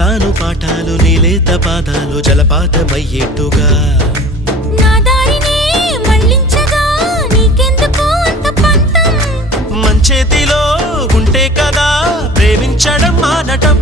చెబుతాను పాఠాలు నీలేత పాదాలు జలపాతమయ్యేట్టుగా నా దారినే మళ్ళించగా నీకెందుకు అంత పంతం మంచేతిలో ఉంటే కదా ప్రేమించడం మానటం